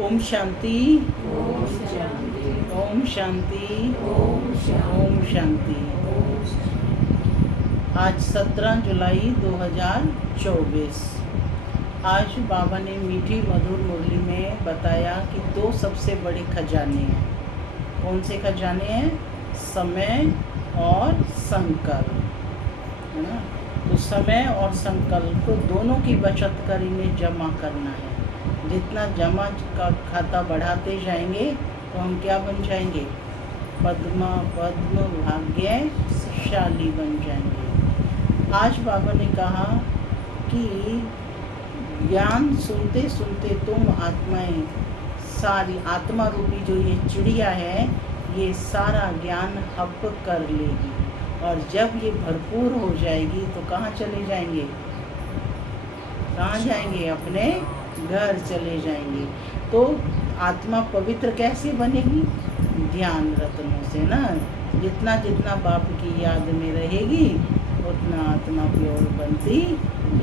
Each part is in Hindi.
ओम शांति। ओम शांति। ओम शांति। ओम शांति। ओम शांति। ओम शांति। आज 17 जुलाई 2024। आज बाबा ने मीठी मधुर मुरली में बताया कि दो सबसे बड़े खजाने हैं। कौन से खजाने हैं? समय और संकल्प, है ना। तो समय और संकल्प दोनों की बचत कर इन्हें जमा करना है। जितना जमा का खाता बढ़ाते जाएंगे तो हम क्या बन जाएंगे? पद्म भाग्यशाली बन जाएंगे। आज बाबा ने कहा कि ज्ञान सुनते सुनते तुम आत्माएं, सारी आत्मा रूपी जो ये चिड़िया है, ये सारा ज्ञान हप कर लेगी और जब ये भरपूर हो जाएगी तो कहाँ चले जाएंगे? कहाँ जाएंगे? अपने घर चले जाएंगे। तो आत्मा पवित्र कैसे बनेगी? ध्यान रत्नों से ना। जितना जितना बाप की याद में रहेगी उतना आत्मा प्योर बनती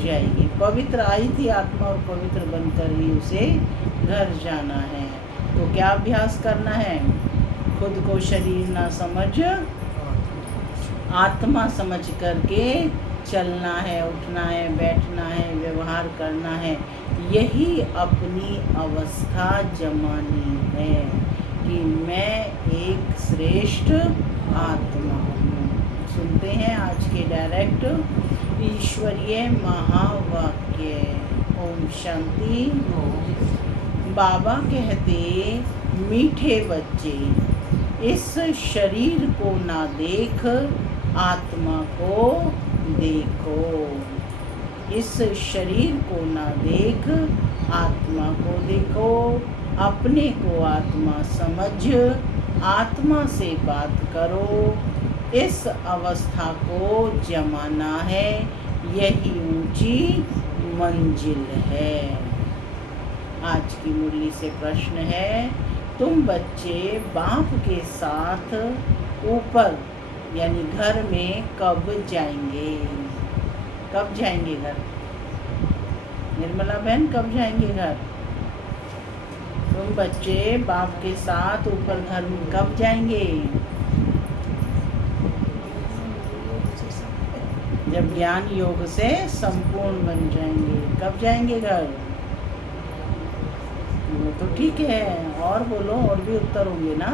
जाएगी। पवित्र आई थी आत्मा और पवित्र बनकर ही उसे घर जाना है। तो क्या अभ्यास करना है? खुद को शरीर ना समझ आत्मा समझ करके चलना है, उठना है, बैठना है, व्यवहार करना है। यही अपनी अवस्था जमानी है कि मैं एक श्रेष्ठ आत्मा हूँ। सुनते हैं आज के डायरेक्ट ईश्वरीय महावाक्य। ओम शांति। बाबा कहते, मीठे बच्चे, इस शरीर को ना देख, आत्मा को देखो। इस शरीर को ना देख, आत्मा को देखो। अपने को आत्मा समझ, आत्मा से बात करो। इस अवस्था को जमाना है, यही ऊंची मंजिल है। आज की मुरली से प्रश्न है, तुम बच्चे बाप के साथ ऊपर यानी घर में कब जाएंगे? कब जाएंगे घर? निर्मला बहन, कब जाएंगे घर? तुम बच्चे बाप के साथ ऊपर घर में कब जाएंगे? जब ज्ञान योग से संपूर्ण बन जाएंगे। कब जाएंगे घर? वो तो ठीक है, और बोलो, और भी उत्तर होंगे ना।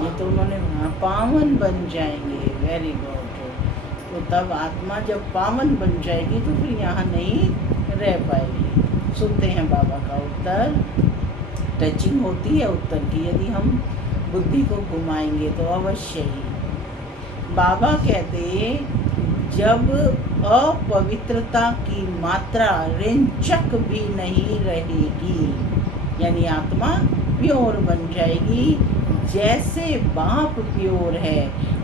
ये तो उन्होंने पावन बन जाएंगे। Very good. तो तब आत्मा जब पावन बन जाएगी तो फिर यहाँ नहीं रह पाएगी। सुनते हैं बाबा का उत्तर। टचिंग होती है उत्तर की, यदि हम बुद्धि को घुमाएंगे तो अवश्य ही। बाबा कहते, जब अपवित्रता की मात्रा रिंचक भी नहीं रहेगी, यानी आत्मा प्योर बन जाएगी। जैसे बाप प्योर है,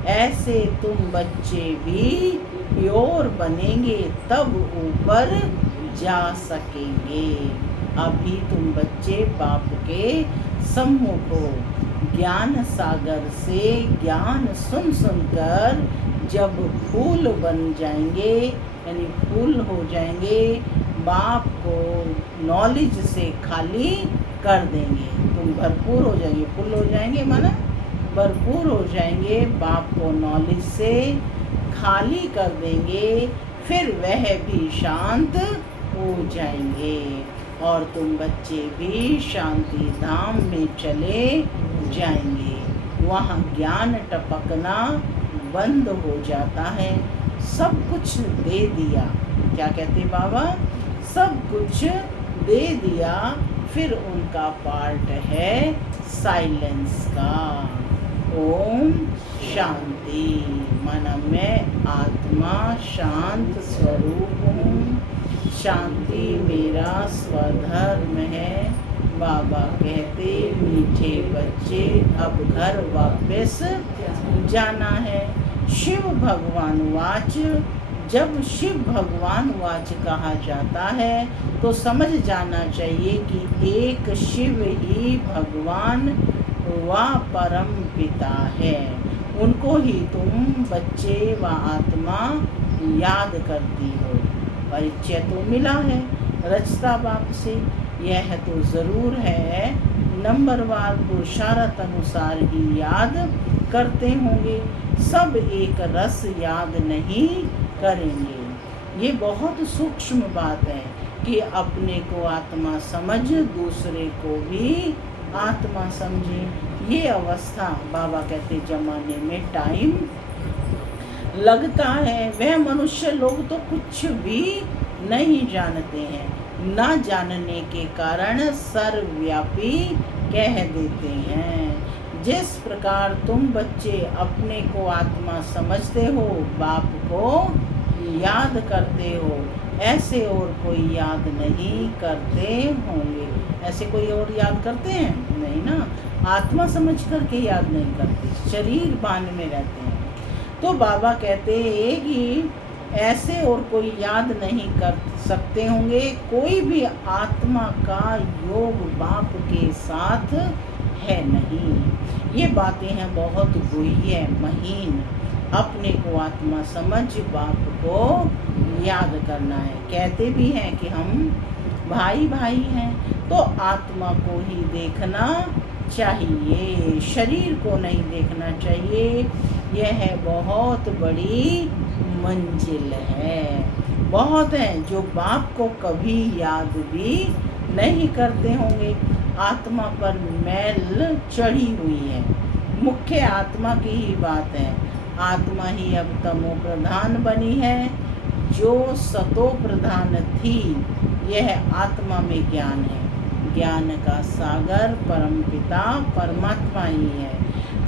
ऐसे तुम बच्चे भी प्योर बनेंगे, तब ऊपर जा सकेंगे। अभी तुम बच्चे बाप के सम्मुख हो। ज्ञान सागर से ज्ञान सुन सुनकर जब फूल बन जाएंगे, यानी फूल हो जाएंगे, बाप को नॉलेज से खाली कर देंगे। तुम भरपूर हो जाएंगे, फुल हो जाएंगे, माना भरपूर हो जाएंगे, बाप को नॉलेज से खाली कर देंगे, फिर वह भी शांत हो जाएंगे और तुम बच्चे भी शांति धाम में चले जाएंगे। वहाँ ज्ञान टपकना बंद हो जाता है। सब कुछ दे दिया। क्या कहते बाबा? सब कुछ दे दिया, फिर उनका पार्ट है साइलेंस का। ओम शांति। माना मैं आत्मा शांत स्वरूप हूँ, शांति मेरा स्वधर्म है। बाबा कहते, मीठे बच्चे, अब घर वापस जाना है। शिव भगवान वाच। जब शिव भगवान वाच कहा जाता है तो समझ जाना चाहिए कि एक शिव ही भगवान व परम पिता है। उनको ही तुम बच्चे व आत्मा याद करती हो। परिचय तो मिला है, रचता बाप से। यह तो ज़रूर है, नंबरवार पुरुषार्थ अनुसार ही याद करते होंगे, सब एक रस याद नहीं करेंगे। ये बहुत सूक्ष्म बात है कि अपने को आत्मा समझ, दूसरे को भी आत्मा समझे। ये अवस्था बाबा कहते जमाने में टाइम लगता है। वह मनुष्य लोग तो कुछ भी नहीं जानते हैं, ना जानने के कारण सर्वव्यापी कह देते हैं। जिस प्रकार तुम बच्चे अपने को आत्मा समझते हो, बाप को याद करते हो, ऐसे और कोई याद नहीं करते होंगे। ऐसे कोई और याद करते हैं? नहीं ना, आत्मा समझ करके याद नहीं करते, शरीर भान में रहते हैं। तो बाबा कहते हैं कि ऐसे और कोई याद नहीं कर सकते होंगे। कोई भी आत्मा का योग बाप के साथ है नहीं। ये बातें हैं बहुत गुह्य महीन। अपने को आत्मा समझ बाप को याद करना है। कहते भी हैं कि हम भाई भाई हैं, तो आत्मा को ही देखना चाहिए, शरीर को नहीं देखना चाहिए। यह बहुत बड़ी मंजिल है। बहुत हैं जो बाप को कभी याद भी नहीं करते होंगे। आत्मा पर मैल चढ़ी हुई है। मुख्य आत्मा की ही बात है। आत्मा ही अब तमो प्रधान बनी है, जो सतो प्रधान थी। यह आत्मा में ज्ञान है। ज्ञान का सागर परमपिता परमात्मा ही है।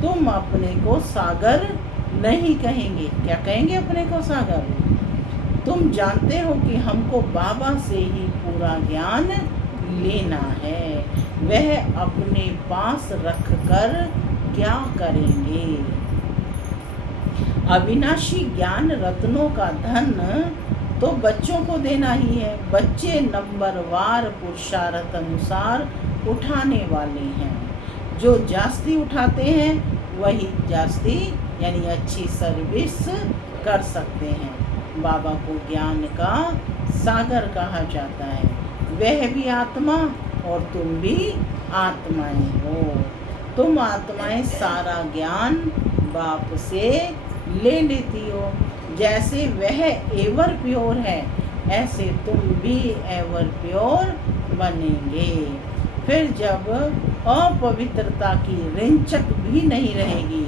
तुम अपने को सागर नहीं कहेंगे। क्या कहेंगे अपने को? सागर। तुम जानते हो कि हमको बाबा से ही पूरा ज्ञान लेना है। वह अपने पास रखकर क्या करेंगे? अविनाशी ज्ञान रत्नों का धन तो बच्चों को देना ही है। बच्चे नंबरवार पुरुषार्थ अनुसार उठाने वाले हैं। जो जास्ती उठाते हैं वही जास्ती यानी अच्छी सर्विस कर सकते हैं। बाबा को ज्ञान का सागर कहा जाता है। वह भी आत्मा और तुम भी आत्माएं हो। तुम आत्माएं सारा ज्ञान बाप से ले लेती हो। जैसे वह एवर प्योर है, ऐसे तुम भी एवर प्योर बनेंगे। फिर जब अपवित्रता की रिंचक भी नहीं रहेगी,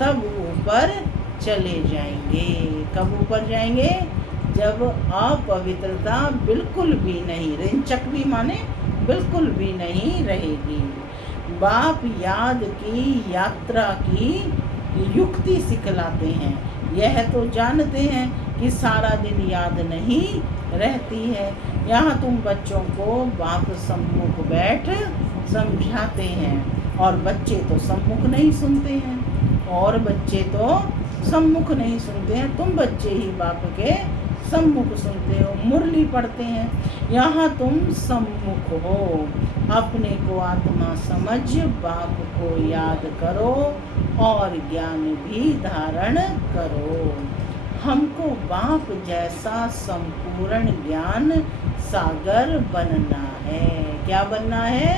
तब ऊपर चले जाएंगे। कब ऊपर जाएंगे? जब अपवित्रता बिल्कुल भी नहीं, रिंचक भी माने बिल्कुल भी नहीं रहेगी। बाप याद की यात्रा की युक्ति सिखलाते हैं। यह तो जानते हैं कि सारा दिन याद नहीं रहती है। यहाँ तुम बच्चों को बाप सम्मुख बैठ समझाते हैं, और बच्चे तो सम्मुख नहीं सुनते हैं, और बच्चे तो सम्मुख नहीं सुनते हैं। तुम बच्चे ही बाप के सम्मुख सुनते हो, मुरली पढ़ते हैं। यहाँ तुम सम्मुख हो। अपने को आत्मा समझ बाप को याद करो और ज्ञान भी धारण करो। हमको बाप जैसा संपूर्ण ज्ञान सागर बनना है। क्या बनना है?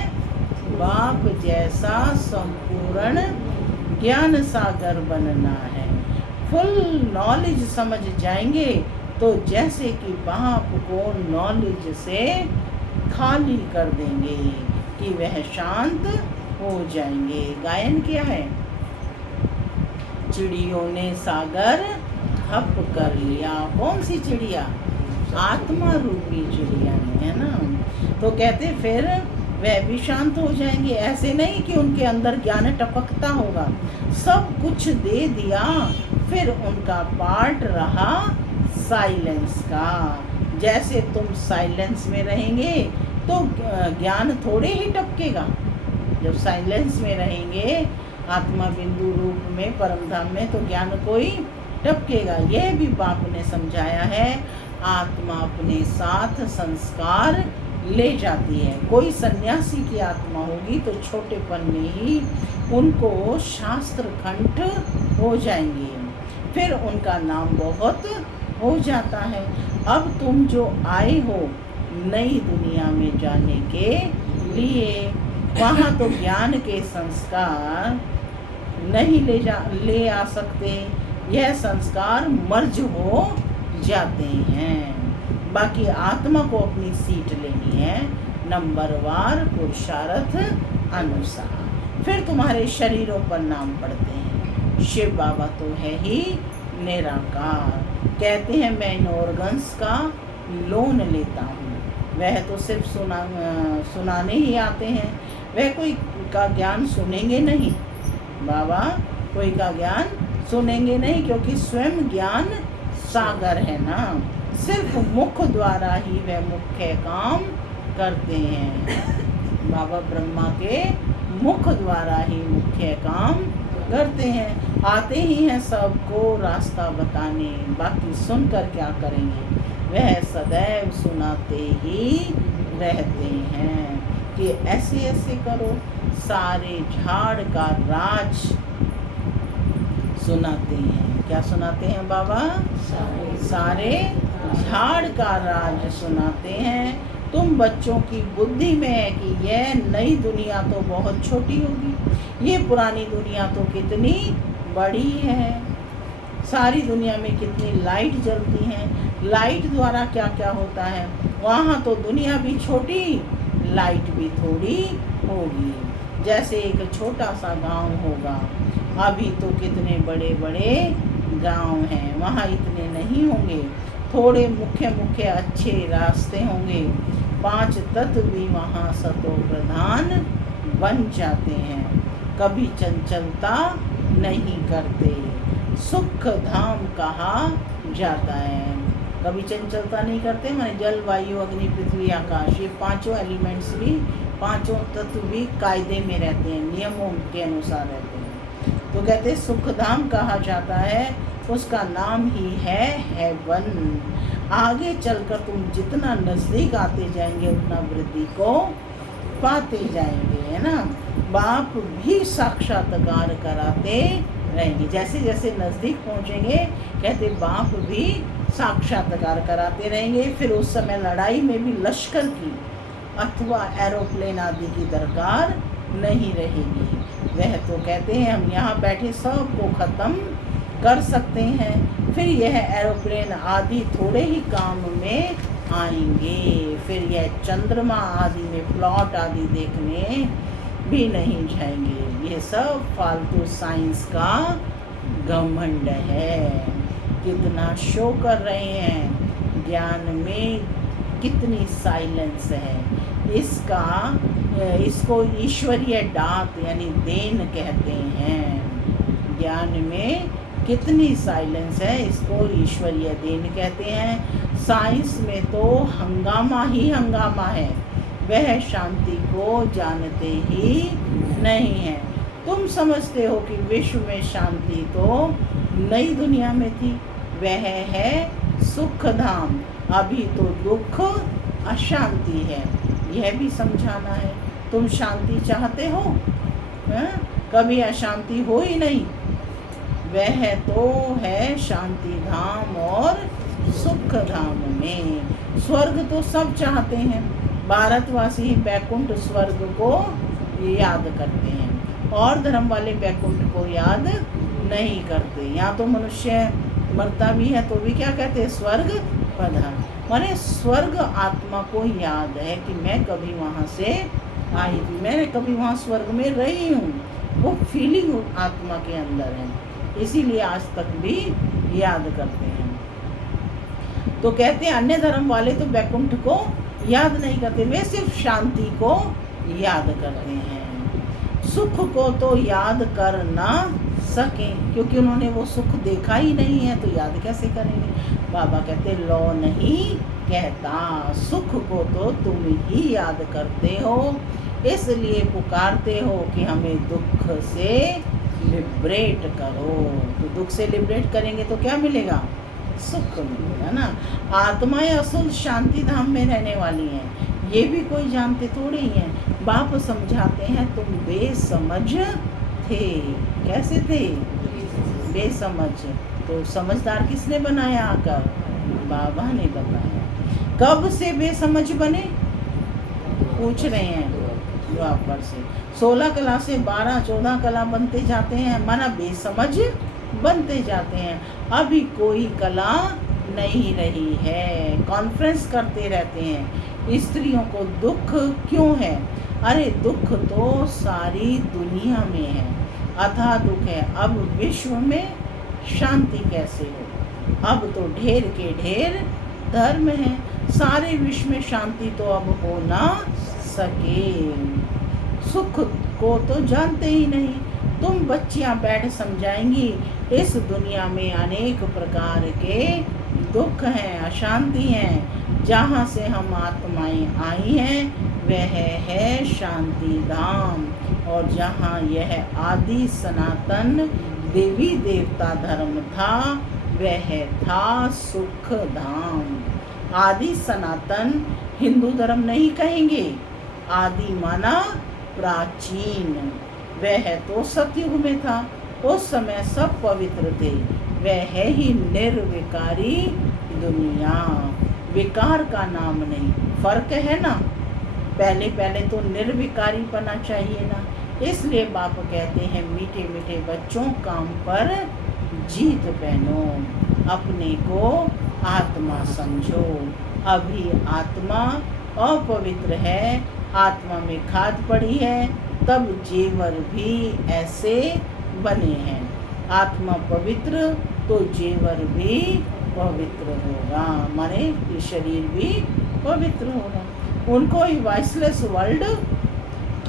बाप जैसा संपूर्ण ज्ञान सागर बनना है। फुल नॉलेज समझ जाएंगे तो जैसे कि बाप को नॉलेज से खाली कर देंगे कि वह शांत हो जाएंगे। गायन क्या है? चिड़ियों ने सागर हप कर लिया। कौन सी चिड़िया? आत्मा रूपी चिड़िया ने, है ना। तो कहते फिर वह भी शांत हो जाएंगे। ऐसे नहीं कि उनके अंदर ज्ञान टपकता होगा। सब कुछ दे दिया, फिर उनका पार्ट रहा साइलेंस का। जैसे तुम साइलेंस में रहेंगे तो ज्ञान थोड़े ही टपकेगा। जब साइलेंस में रहेंगे आत्मा बिंदु रूप में परम धाम में, तो ज्ञान कोई टपकेगा। यह भी बाप ने समझाया है। आत्मा अपने साथ संस्कार ले जाती है। कोई सन्यासी की आत्मा होगी तो छोटेपन में ही उनको शास्त्र कंठ हो जाएंगे, फिर उनका नाम बहुत हो जाता है। अब तुम जो आए हो नई दुनिया में जाने के लिए। वहाँ तो ज्ञान के संस्कार नहीं ले आ सकते, यह संस्कार मर्ज हो जाते हैं। बाकी आत्मा को अपनी सीट लेनी है नंबरवार पुरुषार्थ अनुसार। फिर तुम्हारे शरीरों पर नाम पड़ते हैं। शिव बाबा तो है ही निराकार। कहते हैं मैं इन ऑर्गन्स का लोन लेता हूँ। वह तो सिर्फ सुनाने ही आते हैं, वह कोई का ज्ञान सुनेंगे नहीं। बाबा कोई का ज्ञान सुनेंगे नहीं, क्योंकि स्वयं ज्ञान सागर है ना। सिर्फ मुख द्वारा ही वह मुख्य काम करते हैं। बाबा ब्रह्मा के मुख द्वारा ही मुख्य काम करते हैं। आते ही हैं सबको रास्ता बताने, बाकी सुनकर क्या करेंगे। वह सदैव सुनाते ही रहते हैं कि ऐसे ऐसे करो। सारे झाड़ का राज सुनाते हैं। क्या सुनाते हैं बाबा? सारे झाड़ का राज सुनाते हैं। तुम बच्चों की बुद्धि में है कि यह नई दुनिया तो बहुत छोटी होगी, ये पुरानी दुनिया तो कितनी बड़ी है। सारी दुनिया में कितनी लाइट जलती हैं, लाइट द्वारा क्या क्या होता है। वहाँ तो दुनिया भी छोटी, लाइट भी थोड़ी होगी। जैसे एक छोटा सा गांव होगा, अभी तो कितने बड़े बड़े गांव हैं, वहाँ इतने नहीं होंगे। थोड़े मुख्य मुख्य अच्छे रास्ते होंगे। 5 तत्व भी वहाँ सतो प्रधान बन जाते हैं। कभी चंचलता नहीं करते, सुख धाम कहा जाता है। कभी चंचलता नहीं करते, माने जल वायु अग्नि पृथ्वी आकाश, ये 5 एलिमेंट्स भी, 5 तत्व भी कायदे में रहते हैं, नियमों के अनुसार रहते हैं। तो कहते सुख धाम कहा जाता है, उसका नाम ही है हेवन। आगे चलकर तुम जितना नज़दीक आते जाएंगे उतना वृद्धि को पाते जाएंगे, है ना। बाप भी साक्षात्कार कराते रहेंगे। जैसे जैसे नज़दीक पहुँचेंगे, कहते बाप भी साक्षात्कार कराते रहेंगे। फिर उस समय लड़ाई में भी लश्कर की अथवा एरोप्लेन आदि की दरकार नहीं रहेगी। वह तो कहते हैं हम यहाँ बैठे सबको ख़त्म कर सकते हैं। फिर यह एरोप्लेन आदि थोड़े ही काम में आएंगे। फिर यह चंद्रमा आदि में प्लॉट आदि देखने भी नहीं जाएंगे। ये सब फालतू साइंस का घमंड है। कितना शो कर रहे हैं, ज्ञान में कितनी साइलेंस है। इसको ईश्वरीय दात यानी देन कहते हैं। ज्ञान में कितनी साइलेंस है, इसको ईश्वरीय देन कहते हैं। साइंस में तो हंगामा ही हंगामा है, वह शांति को जानते ही नहीं है। तुम समझते हो कि विश्व में शांति तो नई दुनिया में थी, वह है सुख धाम। अभी तो दुख अशांति है, यह भी समझाना है। तुम शांति चाहते हो? कभी अशांति हो ही नहीं। वह तो है शांति धाम और सुख धाम में। स्वर्ग तो सब चाहते हैं, भारतवासी बैकुंठ स्वर्ग को याद करते हैं और धर्म वाले बैकुंठ को याद नहीं करते। यहाँ तो मनुष्य मरता भी है तो भी क्या कहते हैं, स्वर्ग पधार। माने स्वर्ग आत्मा को याद है कि मैं कभी वहाँ से आई थी, मैंने कभी वहाँ स्वर्ग में रही हूँ। वो फीलिंग आत्मा के अंदर है, इसीलिए आज तक भी याद करते हैं। तो कहते हैं अन्य धर्म वाले तो बैकुंठ को याद नहीं करते, वे सिर्फ शांति को याद करते हैं। सुख को तो याद कर ना सके, क्योंकि उन्होंने वो सुख देखा ही नहीं है, तो याद कैसे करेंगे। बाबा कहते लौ नहीं कहता, सुख को तो तुम ही याद करते हो, इसलिए पुकारते हो कि हमें दुख से लिबरेट करो। तो दुख से लिबरेट करेंगे तो क्या मिलेगा, सुख मिलेगा ना। आत्माएं असल शांति धाम में रहने वाली हैं, ये भी कोई जानते थोड़े ही हैं। बाप समझाते हैं तुम बेसमझ थे। कैसे थे, बेसमझ। तो समझदार किसने बनाया आकर, बाबा ने बताया। कब से बेसमझ बने, पूछ रहे हैं द्वापर से। 16 कला से 12 14 कला बनते जाते हैं, माना बेसमझ बनते जाते हैं। अभी कोई कला नहीं रही है। कॉन्फ्रेंस करते रहते हैं, स्त्रियों को दुख क्यों है? अरे दुख तो सारी दुनिया में है, अथाह दुख है। अब विश्व में शांति कैसे हो? अब तो ढेर के ढेर धर्म है, सारे विश्व में शांति तो अब हो ना सके। सुख को तो जानते ही नहीं। तुम बच्चियां बैठ समझाएंगी, इस दुनिया में अनेक प्रकार के दुख हैं, अशांति हैं। जहाँ से हम आत्माएं आई हैं वह है शांति धाम, और जहाँ यह आदि सनातन देवी देवता धर्म था वह था सुख धाम। आदि सनातन हिंदू धर्म नहीं कहेंगे, आदि माना प्राचीन। वह तो सतयुग में था, उस समय सब पवित्र थे। वह है ही निर्विकारी दुनिया, विकार का नाम नहीं। फर्क है ना, पहले पहले तो निर्विकारी बना चाहिए ना। इसलिए बाप कहते हैं मीठे मीठे बच्चों काम पर जीत पहनो, अपने को आत्मा समझो। अभी आत्मा अपवित्र है, आत्मा में खाद पड़ी है, तब जेवर भी ऐसे बने हैं। आत्मा पवित्र तो जेवर भी पवित्र होगा, माने ये शरीर भी पवित्र होगा। उनको ही वॉइसलेस वर्ल्ड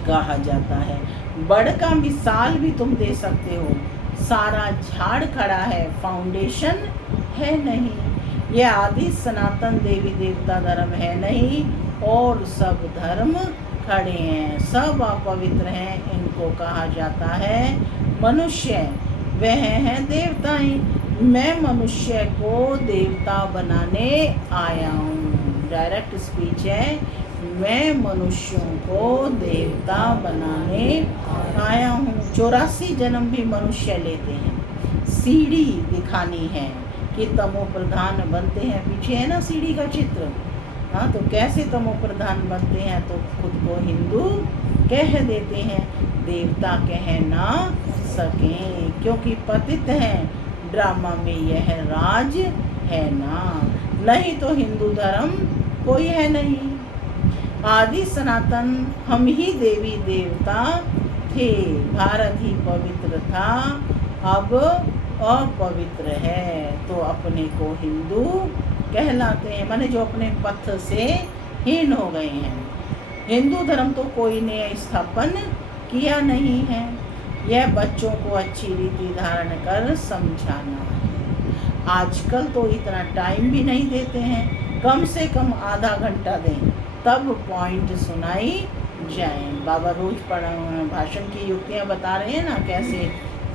कहा जाता है। बड़ का मिसाल भी तुम दे सकते हो, सारा झाड़ खड़ा है, फाउंडेशन है नहीं। यह आदि सनातन देवी देवता धर्म है नहीं, और सब धर्म खड़े हैं, सब अपवित्र हैं। इनको कहा जाता है मनुष्य, वह हैं देवताएं। मैं मनुष्य को देवता बनाने आया हूँ। डायरेक्ट स्पीच है, मैं मनुष्यों को देवता बनाने आया हूँ। 84 जन्म भी मनुष्य लेते हैं। सीढ़ी दिखानी है कि तमो प्रधान बनते हैं, पीछे है ना सीढ़ी का चित्र। हाँ, तो कैसे तमो प्रधान बनते हैं? तो खुद को हिंदू कह देते हैं, देवता कह ना सकें, क्योंकि पतित हैं। ड्रामा में यह राज है ना, नहीं तो हिंदू धर्म कोई है नहीं। आदि सनातन हम ही देवी देवता थे, भारत ही पवित्र था, अब अपवित्र है, तो अपने को हिंदू कहलाते हैं, माने जो अपने पथ से हीन हो गए हैं। हिंदू धर्म तो कोई ने स्थापन किया नहीं है, यह बच्चों को अच्छी रीति धारण कर समझाना है। आजकल तो इतना टाइम भी नहीं देते हैं, कम से कम आधा घंटा दें तब पॉइंट सुनाई जाए। बाबा रोज भाषण की युक्तियाँ बता रहे हैं ना, कैसे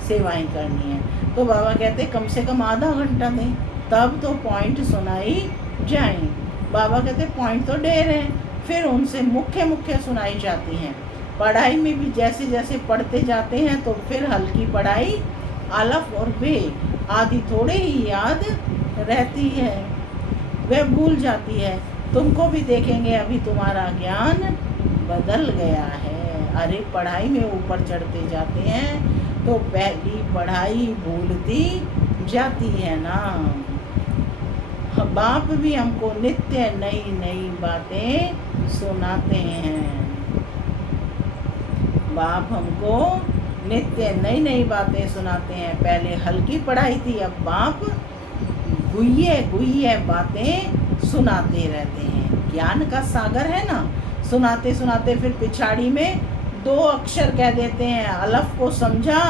सेवाएं करनी है। तो बाबा कहते कम से कम आधा घंटा दें तब तो पॉइंट सुनाई जाए। बाबा कहते पॉइंट तो ढेर हैं, फिर उनसे मुख्य मुख्य सुनाई जाती हैं। पढ़ाई में भी जैसे जैसे पढ़ते जाते हैं तो फिर हल्की पढ़ाई अलफ और बे आदि थोड़े ही याद रहती है, वह भूल जाती है। तुमको भी देखेंगे अभी तुम्हारा ज्ञान बदल गया है। अरे पढ़ाई में ऊपर चढ़ते जाते हैं तो पहली पढ़ाई भूलती जाती है ना। बाप भी हमको नित्य नई नई बातें सुनाते हैं। बाप हमको नित्य नई नई बातें सुनाते हैं। पहले हल्की पढ़ाई थी, अब बाप गुइये गुइये बातें सुनाते रहते हैं। ज्ञान का सागर है ना, सुनाते सुनाते फिर पिछाड़ी में 2 अक्षर कह देते हैं, अलफ को समझा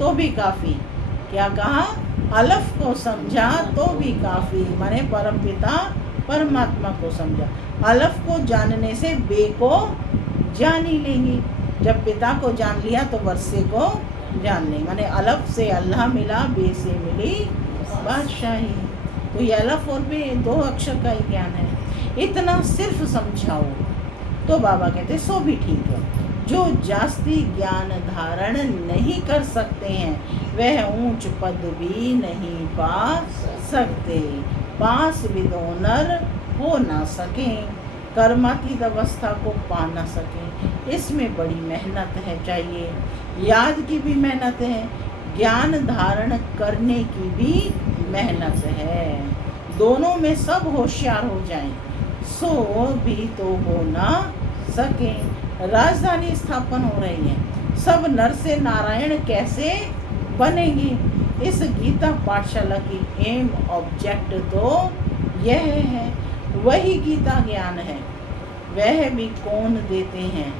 तो भी काफ़ी। क्या कहा? अलफ को समझा तो भी काफ़ी, माने परमपिता परमात्मा को समझा। अलफ को जानने से बे को जान ही लेंगे, जब पिता को जान लिया तो वर्षे को जान लें, माने अलफ से अल्लाह मिला, बे से मिली बादशाही। तो ये अलफ और बे 2 अक्षर का ही ज्ञान है। इतना सिर्फ समझाओ तो बाबा कहते सो भी ठीक है। जो जास्ती ज्ञान धारण नहीं कर सकते हैं वह ऊंच पद भी नहीं पा सकते। पास विदोनर हो ना सकें, कर्मातीत अवस्था को पा ना सकें। इसमें बड़ी मेहनत है चाहिए, याद की भी मेहनत है, ज्ञान धारण करने की भी मेहनत है। दोनों में सब होशियार हो जाएं, सो भी तो हो ना सके। राजधानी स्थापन हो रही है, सब नर से नारायण कैसे बनेंगे। इस गीता पाठशाला की एम ऑब्जेक्ट तो यह है, वही गीता ज्ञान है, वह भी कौन देते हैं,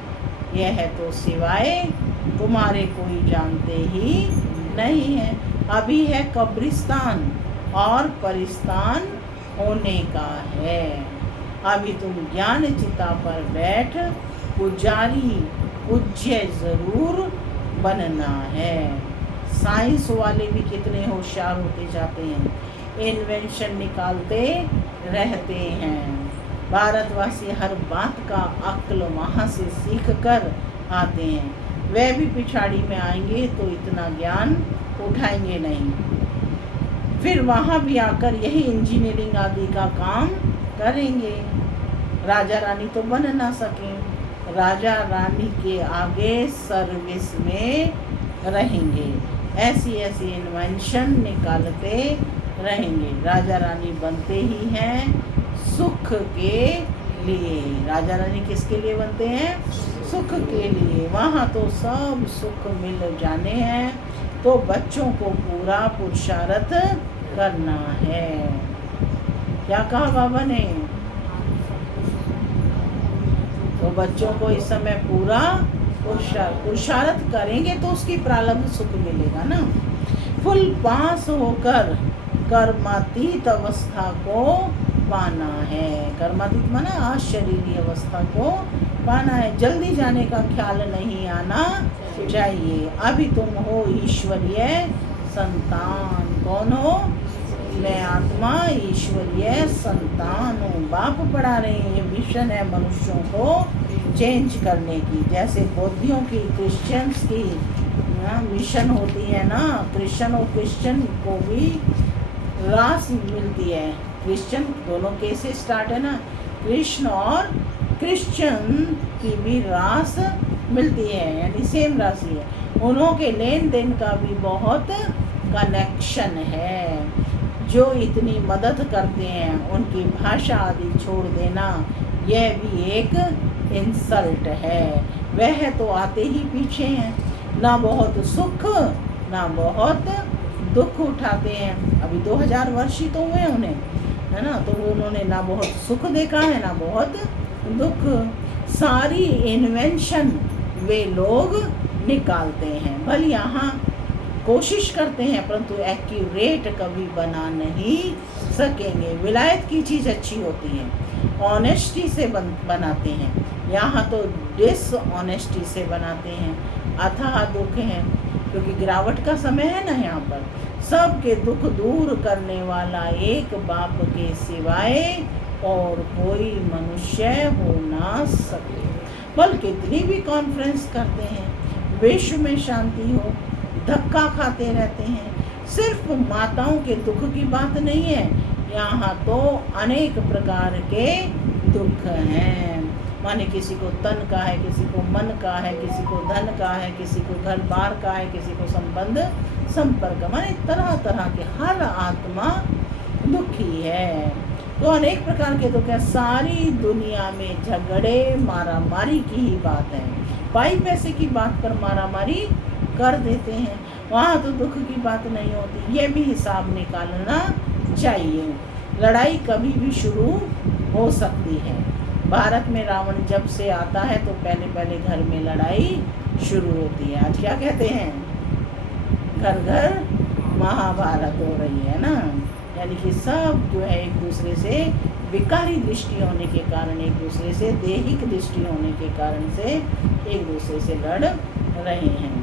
यह तो सिवाय तुम्हारे कोई जानते ही नहीं है। अभी है कब्रिस्तान और परिस्तान होने का है। अभी तुम ज्ञान चिता पर बैठ पुजारी पूज्य जरूर बनना है। साइंस वाले भी कितने होशियार होते जाते हैं, इन्वेंशन निकालते रहते हैं। भारतवासी हर बात का अक्ल वहाँ से सीख कर आते हैं, वे भी पिछाड़ी में आएंगे तो इतना ज्ञान उठाएंगे नहीं, फिर वहाँ भी आकर यही इंजीनियरिंग आदि का काम करेंगे। राजा रानी तो बन ना सके, राजा रानी के आगे सर्विस में रहेंगे, ऐसी ऐसी इन्वेंशन निकालते रहेंगे। राजा रानी बनते ही हैं सुख के लिए। राजा रानी किसके लिए बनते हैं? सुख के लिए। वहाँ तो सब सुख मिल जाने हैं, तो बच्चों को पूरा पुरुषार्थ करना है। क्या कहा बाबा ने? तो बच्चों को इस समय पूरा पुरुषार्थ करेंगे तो उसकी प्रारब्ध सुख मिलेगा ना। फुल पास होकर कर्मातीत अवस्था को पाना है। कर्मातीत माना अशरीरी अवस्था को पाना है। जल्दी जाने का ख्याल नहीं आना चाहिए। अभी तुम हो ईश्वरीय संतान। कौन हो? मैं आत्मा ईश्वरीय संतान हूँ। बाप पढ़ा रहे हैं, ये मिशन है मनुष्यों को चेंज करने की। जैसे बौद्धियों की, क्रिश्चियंस की मिशन होती है ना, क्रिश्चियन और क्रिश्चियन को भी रास मिलती है। क्रिश्चियन दोनों कैसे स्टार्ट है ना, कृष्ण और क्रिश्चियन की भी रास मिलती है, यानी सेम राशि है। उन्हों के लेन देन का भी बहुत कनेक्शन है। जो इतनी मदद करते हैं उनकी भाषा आदि छोड़ देना, यह भी एक इंसल्ट है। वह तो आते ही पीछे हैं, ना बहुत सुख ना बहुत दुख उठाते हैं। अभी 2000 वर्ष ही तो हुए उन्हें, है ना, तो उन्होंने ना बहुत सुख देखा है ना बहुत दुख। सारी इन्वेंशन वे लोग निकालते हैं, भले यहाँ कोशिश करते हैं परंतु एक्यूरेट कभी बना नहीं सकेंगे। विलायत की चीज़ अच्छी होती है, ऑनेस्टी से बनाते हैं, यहाँ तो डिसऑनेस्टी से बनाते हैं। अथाह दुख है, क्योंकि गिरावट का समय है ना यहाँ पर। सबके दुख दूर करने वाला एक बाप के सिवाय और कोई मनुष्य हो ना सके। बल्कि कितनी भी कॉन्फ्रेंस करते हैं, विश्व में शांति हो, धक्का खाते रहते हैं। सिर्फ माताओं के दुख की बात नहीं है, यहाँ तो अनेक प्रकार के दुख हैं। माने किसी को तन का है, किसी को मन का है, किसी को धन का है, किसी को घर बार का है, किसी को संबंध संपर्क, माने तरह तरह के हर आत्मा दुखी है। तो अनेक प्रकार के दुख है। सारी दुनिया में झगड़े मारा मारी की ही बात है, पाई पैसे की बात पर मारा मारी कर देते हैं। वहाँ तो दुख की बात नहीं होती। ये भी हिसाब निकालना चाहिए। लड़ाई कभी भी शुरू हो सकती है। भारत में रावण जब से आता है तो पहले पहले घर में लड़ाई शुरू होती है। आज क्या कहते हैं? घर घर महाभारत हो रही है ना। यानी कि सब जो है एक दूसरे से विकारी दृष्टि होने के कारण, एक दूसरे से दैहिक दृष्टि होने के कारण से एक दूसरे से लड़ रहे हैं।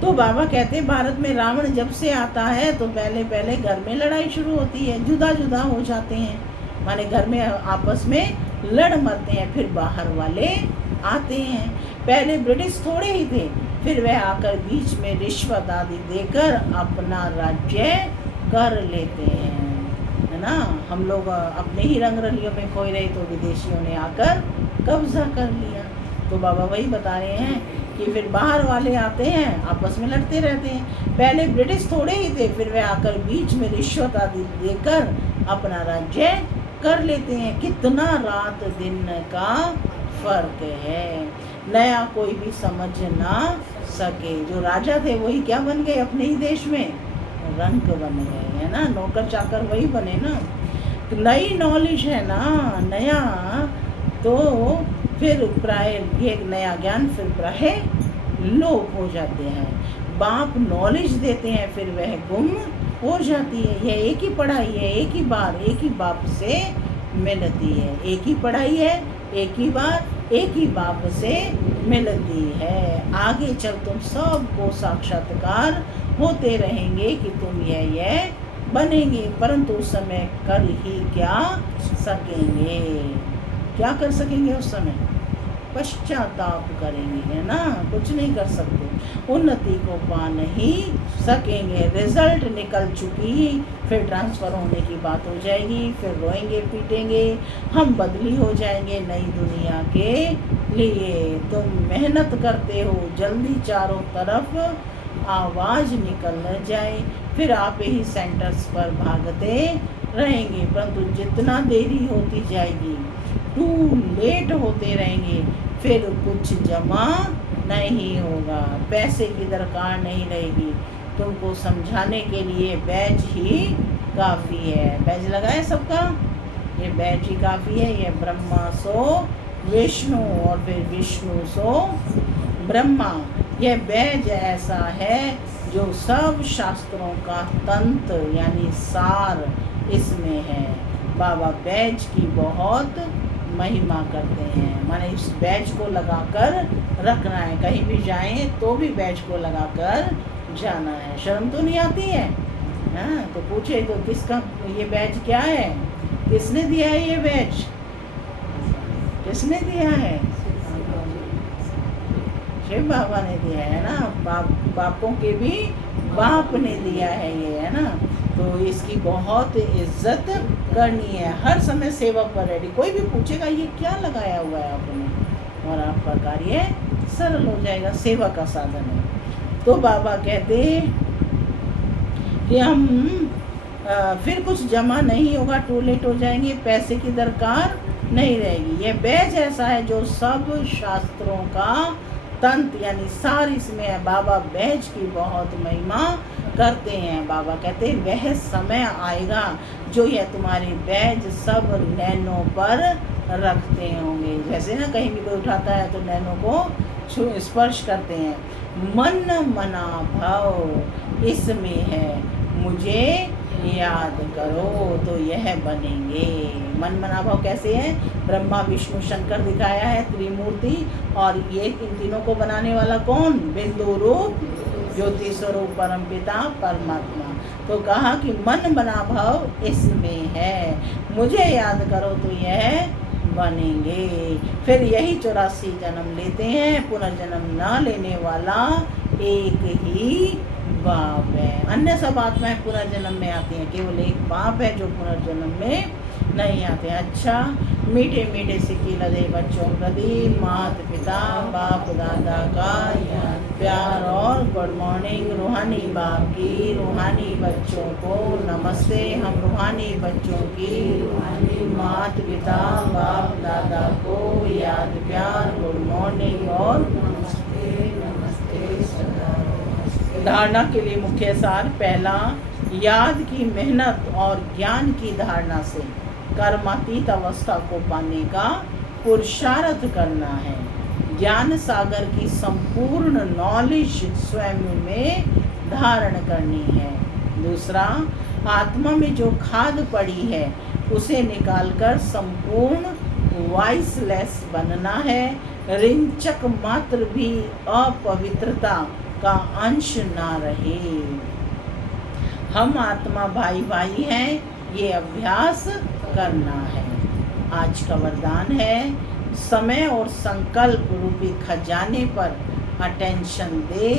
तो बाबा कहते हैं भारत में रावण जब से आता है तो पहले पहले घर में लड़ाई शुरू होती है, जुदा जुदा हो जाते हैं, माने घर में आपस में लड़ मरते हैं। फिर बाहर वाले आते हैं। पहले ब्रिटिश थोड़े ही थे, फिर वह आकर बीच में रिश्वत आदि देकर अपना राज्य कर लेते हैं, है ना, हम लोग अपने ही रंग रलियों में खोए रहे तो विदेशियों ने आकर कब्जा कर लिया। तो बाबा वही बता रहे हैं कि फिर बाहर वाले आते हैं, आपस में लड़ते रहते हैं। पहले ब्रिटिश थोड़े ही थे, फिर वे आकर बीच में रिश्वत आदि देकर अपना राज्य कर लेते हैं। कितना रात दिन का फर्क है, नया कोई भी समझ ना सके। जो राजा थे वही क्या बन गए अपने ही देश में, रंक बन गए, है ना, नौकर चाकर वही बने ना। नई नॉलेज है ना, नया, तो फिर प्राय ये नया ज्ञान फिर प्राय लोप हो जाते हैं। बाप नॉलेज देते हैं, फिर वह गुम हो जाती है। यह एक ही पढ़ाई है, एक ही बार एक ही बाप से मिलती है। एक ही पढ़ाई है, एक ही बार एक ही बाप से मिलती है। आगे चल तुम सबको साक्षात्कार होते रहेंगे कि तुम यह बनेंगे, परंतु उस समय कर ही क्या सकेंगे। क्या कर सकेंगे उस समय? पश्चाताप करेंगे, है ना, कुछ नहीं कर सकते, उन्नति को पा नहीं सकेंगे। रिजल्ट निकल चुकी, फिर ट्रांसफ़र होने की बात हो जाएगी, फिर रोएंगे पीटेंगे, हम बदली हो जाएंगे नई दुनिया के लिए। तुम मेहनत करते हो, जल्दी चारों तरफ आवाज़ निकल न जाए, फिर आप ही सेंटर्स पर भागते रहेंगे, परंतु जितना देरी होती जाएगी, टू लेट होते रहेंगे, फिर कुछ जमा नहीं होगा, पैसे की दरकार नहीं रहेगी। तुमको समझाने के लिए बैच ही काफ़ी है। बैच लगाए सबका, ये बैच ही काफ़ी है। ये ब्रह्मा सो विष्णु और फिर विष्णु सो ब्रह्मा, यह बैच ऐसा है जो सब शास्त्रों का तंत्र यानी सार इसमें है। बाबा बैच की बहुत महिमा करते हैं, माने इस बैच को लगाकर रखना है, कहीं भी जाएं तो भी बैच को लगाकर जाना है। शर्म तो नहीं आती है? हाँ, तो पूछे तो किसका ये बैच क्या है, किसने दिया है ये बैच, किसने दिया है? शिव बाबा ने दिया है ना, बापों के भी बाप ने दिया है ये, है ना। तो इसकी बहुत इज्जत करनी है, हर समय सेवा पर रेडी। कोई भी पूछेगा ये क्या लगाया हुआ है आपने, और आपका कार्य सरल हो जाएगा, सेवा का साधन है। तो बाबा कहते कि हम फिर कुछ जमा नहीं होगा, टू लेट हो जाएंगे, पैसे की दरकार नहीं रहेगी। यह बैच ऐसा है जो सब शास्त्रों का तंत्र यानी सार इसमें है। बाबा बैच की बहुत महिमा करते हैं। बाबा कहते हैं वह समय आएगा जो यह तुम्हारे बैच सब नैनों पर रखते होंगे। जैसे ना कहीं भी कोई उठाता है तो नैनों को स्पर्श करते हैं। मन मना भाव इसमें है, मुझे याद करो तो यह बनेंगे। मन मना भाव कैसे है? ब्रह्मा विष्णु शंकर दिखाया है त्रिमूर्ति, और ये इन तीनों को बनाने वाला कौन? बिंदु रूप ज्योति स्वरूप परम पिता परमात्मा। तो कहा कि मन मना भाव इसमें है, मुझे याद करो तो यह बनेंगे। फिर यही 84 जन्म लेते हैं, पुनर्जन्म न लेने वाला एक ही बाप है। अन्य सब आत्माएं पुनर्जन्म में आती हैं, केवल एक बाप है जो पुनर्जन्म में नहीं आते। अच्छा, मीठे मीठे सिक्की लदे बच्चों प्रति माता पिता बाप दादा का प्यार और गुड मॉर्निंग। रूहानी बाप की रूहानी बच्चों को नमस्ते। हम रूहानी बच्चों की माता पिता बाप दादा को याद प्यार गुड मॉर्निंग और नमस्ते नमस्ते सदा। धारणा के लिए मुख्य सार पहला, याद की मेहनत और ज्ञान की धारणा से कर्मातीत अवस्था को पाने का पुरुषार्थ करना है। ज्ञान सागर की संपूर्ण नॉलेज स्वयं में धारण करनी है। दूसरा, आत्मा में जो खाद पड़ी है उसे निकालकर संपूर्ण वॉइसलेस बनना है। रिंचक मात्र भी अपवित्रता का अंश ना रहे। हम आत्मा भाई भाई हैं, ये अभ्यास करना है। आज का वरदान है, समय और संकल्प रूपी खजाने पर अटेंशन दे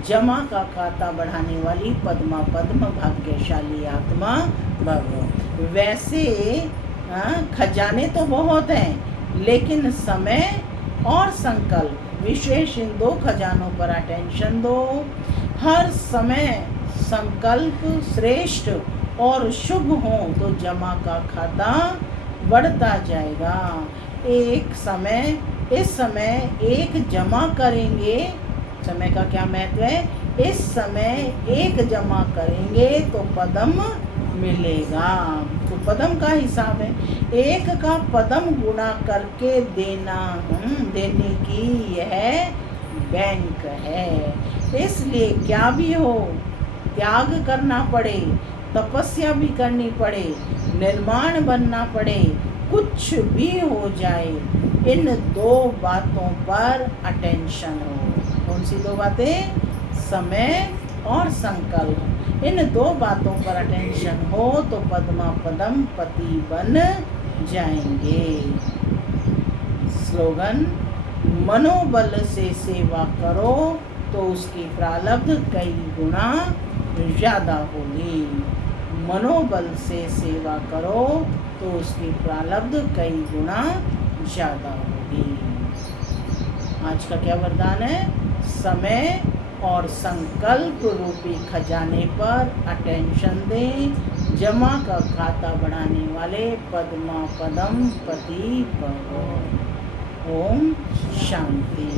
जमा का खाता बढ़ाने वाली पद्मा पद्म भाग्यशाली आत्मा भव। वैसे खजाने तो बहुत हैं, लेकिन समय और संकल्प विशेष इन 2 खजानों पर अटेंशन दो। हर समय संकल्प श्रेष्ठ और शुभ हो तो जमा का खाता बढ़ता जाएगा। इस समय एक जमा करेंगे, समय का क्या महत्व है, इस समय एक जमा करेंगे तो पदम मिलेगा। तो पदम का हिसाब है, एक का पदम गुणा करके देने की यह बैंक है। इसलिए क्या भी हो, त्याग करना पड़े, तपस्या भी करनी पड़े, निर्माण बनना पड़े, कुछ भी हो जाए, इन 2 बातों पर अटेंशन हो। कौन सी 2 बातें? समय और संकल्प। इन 2 बातों पर अटेंशन हो तो पद्मा पदम पति बन जाएंगे। स्लोगन, मनोबल से सेवा करो तो उसकी प्रारब्ध कई गुना ज़्यादा होगी। मनोबल से सेवा करो तो उसकी प्रारब्ध कई गुना ज़्यादा होगी। आज का क्या वरदान है? समय और संकल्प रूपी खजाने पर अटेंशन दें। जमा का खाता बढ़ाने वाले पद्मा पदम पति भव। ओम शांति।